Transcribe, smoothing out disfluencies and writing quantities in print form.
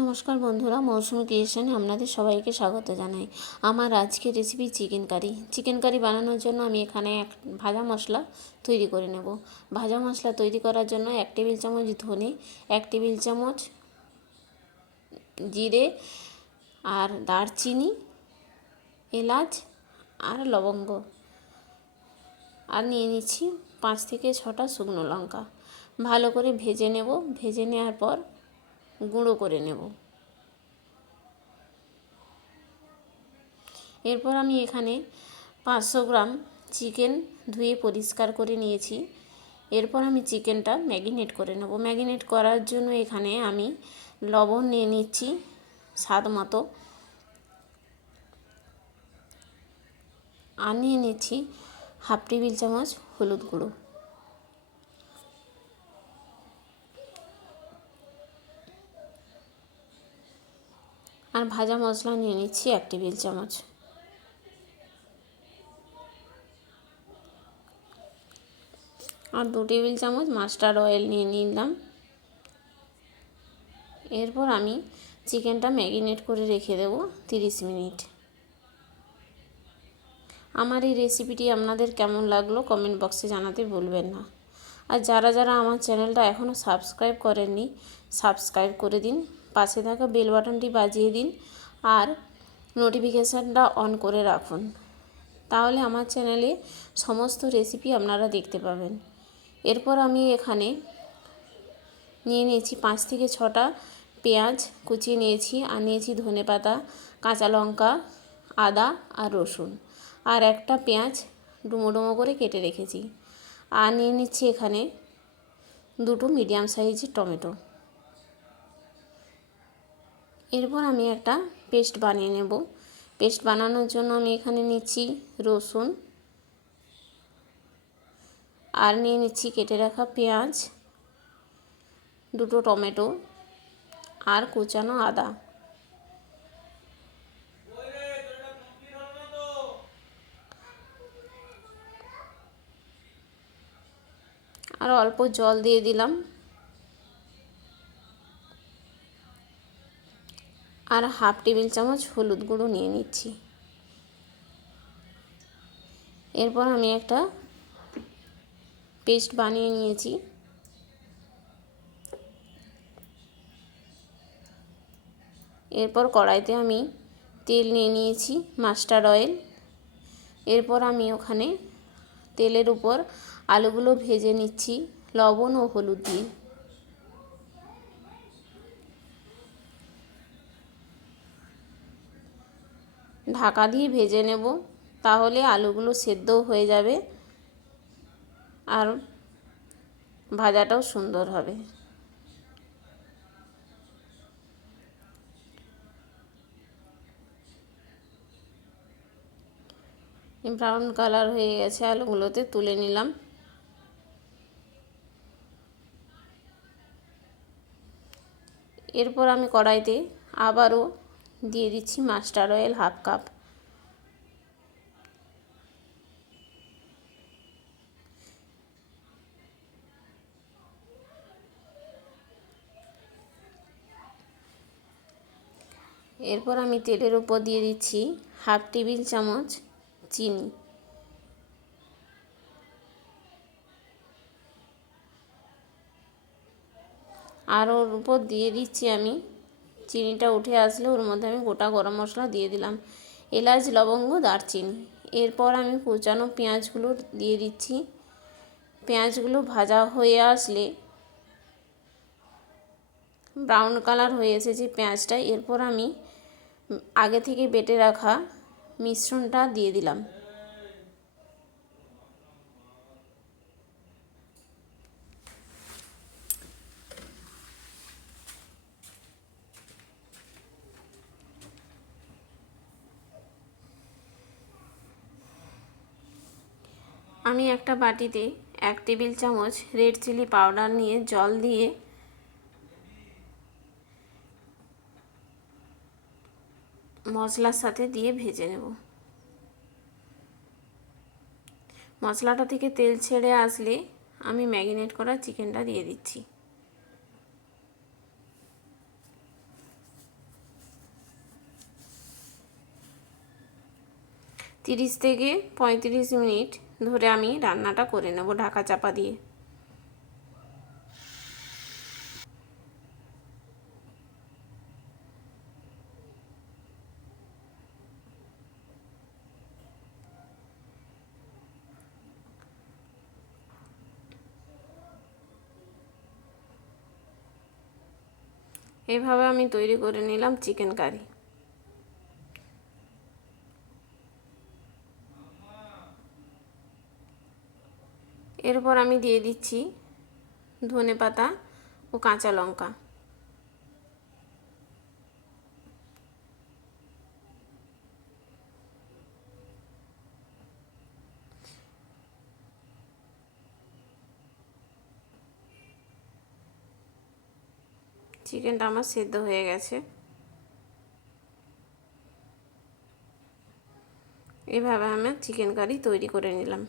নমস্কার বন্ধুরা, মৌসুমি ক্রিয়েশনে আপনাদের সবাইকে স্বাগত জানাই। আমার আজকের রেসিপি চিকেন কারি বানানোর জন্য আমি এখানে এক ভাজা মশলা তৈরি করে নেব। ভাজা মশলা তৈরি করার জন্য 1 টেবিল চামচ ধনে, 1 টেবিল চামচ জিরে আর দারচিনি, এলাচ আর লবঙ্গ, আর নিয়ে নিচ্ছি 5 থেকে 6টা শুকনো লঙ্কা। ভালো করে ভেজে নেব। ভেজে নেওয়ার পর গুঁড়ো করে নেব। এরপর আমি এখানে 500 গ্রাম চিকেন ধুয়ে পরিষ্কার করে নিয়েছি। এরপর আমি চিকেনটা ম্যারিনেট করে নেব। ম্যারিনেট করার জন্য এখানে আমি লবণ নিয়ে নিচ্ছি স্বাদ মতো, আর নিয়ে নিচ্ছি 1/2 টেবিল চামচ হলুদ গুঁড়ো, আর ভাজা মশলা নিয়ে নিচ্ছি 1 টেবিল চামচ। আর 2 টেবিল চামচ মাস্টার্ড অয়েল নিয়ে নিলাম। এরপর আমি চিকেনটা ম্যারিনেট করে রেখে দেব 30 মিনিট। আমার এই রেসিপিটি আপনাদের কেমন লাগলো কমেন্ট বক্সে জানাতে ভুলবেন না। আর যারা যারা আমার চ্যানেলটা এখনও সাবস্ক্রাইব করেননি, সাবস্ক্রাইব করে দিন, পাশে থাকা বেল বাটনটি বাজিয়ে দিন, আর নোটিফিকেশানটা অন করে রাখুন। তাহলে আমার চ্যানেলে সমস্ত রেসিপি আপনারা দেখতে পাবেন। এরপর আমি এখানে নিয়ে নিয়েছি 5 থেকে 6টা পেঁয়াজ কুচিয়ে নিয়েছি, আর নিয়েছি ধনেপাতা, কাঁচা লঙ্কা, আদা আর রসুন, আর একটা পেঁয়াজ ডুমো ডুমো করে কেটে রেখেছি। আর নিয়ে নিচ্ছি এখানে 2টো মিডিয়াম সাইজের টমেটো। এরপর আমি একটা পেস্ট বানিয়ে নেব। পেস্ট বানানোর জন্য আমি এখানে নিচ্ছি রসুন, আর নিয়ে নিচ্ছি কেটে রাখা পেঁয়াজ, 2টো টমেটো আর কুচানো আদা। আর অল্প জল দিয়ে দিলাম, আর 1/2 টেবিল চামচ হলুদ গুঁড়ো নিয়ে নিচ্ছি। এরপর আমি একটা পেস্ট বানিয়ে নিয়েছি। এরপর কড়াইতে আমি তেল নিয়ে নিয়েছি, মাস্টার্ড অয়েল। এরপর আমি ওখানে তেলের উপর আলুগুলো ভেজে নিচ্ছি লবণ ও হলুদ দিয়ে। ঢাকা দিয়ে ভেজে নেব, তাহলে আলুগুলো সেদ্ধও হয়ে যাবে আর ভাজাটাও সুন্দর হবে। ব্রাউন কালার হয়ে গেছে, আলুগুলোতে তুলে নিলাম। এরপর আমি কড়াইতে আবারও দিয়ে দিচ্ছি মাস্টার্ড অয়েল 1/2 কাপ। এরপর আমি তেলের উপর দিয়ে দিচ্ছি 1/2 টেবিল চামচ চিনি, আর ওর উপর দিয়ে দিচ্ছি আমি, চিনিটা উঠে আসলে ওর মধ্যে আমি গোটা গরম মশলা দিয়ে দিলাম, এলাচ, লবঙ্গ, দারচিনি। এরপর আমি কুচানো পেঁয়াজগুলো দিয়ে দিচ্ছি। পেঁয়াজগুলো ভাজা হয়ে আসলে ব্রাউন কালার হয়ে এসেছে পেঁয়াজটা। এরপর আমি আগে থেকে বেটে রাখা মিশ্রণটা দিয়ে দিলাম। আমি একটা বাটিতে 1 টেবিল চামচ রেড চিলি পাউডার নিয়ে জল দিয়ে মশলার সাথে দিয়ে ভেজে নেব। মশলাটা থেকে তেল ছেড়ে আসলে আমি ম্যারিনেট করা চিকেনটা দিয়ে দিচ্ছি। 30 থেকে 35 মিনিট ধরে আমি রান্নাটা করে নেব ঢাকা চাপা দিয়ে। এভাবে আমি তৈরি করে নিলাম চিকেন কারি। এরপর আমি দিয়ে দিচ্ছি ধনেপাতা ও কাঁচা লঙ্কা। চিকেনটা আমার সেদ্ধ হয়ে গেছে। এভাবে আমি চিকেন কারি তৈরি করে নিলাম।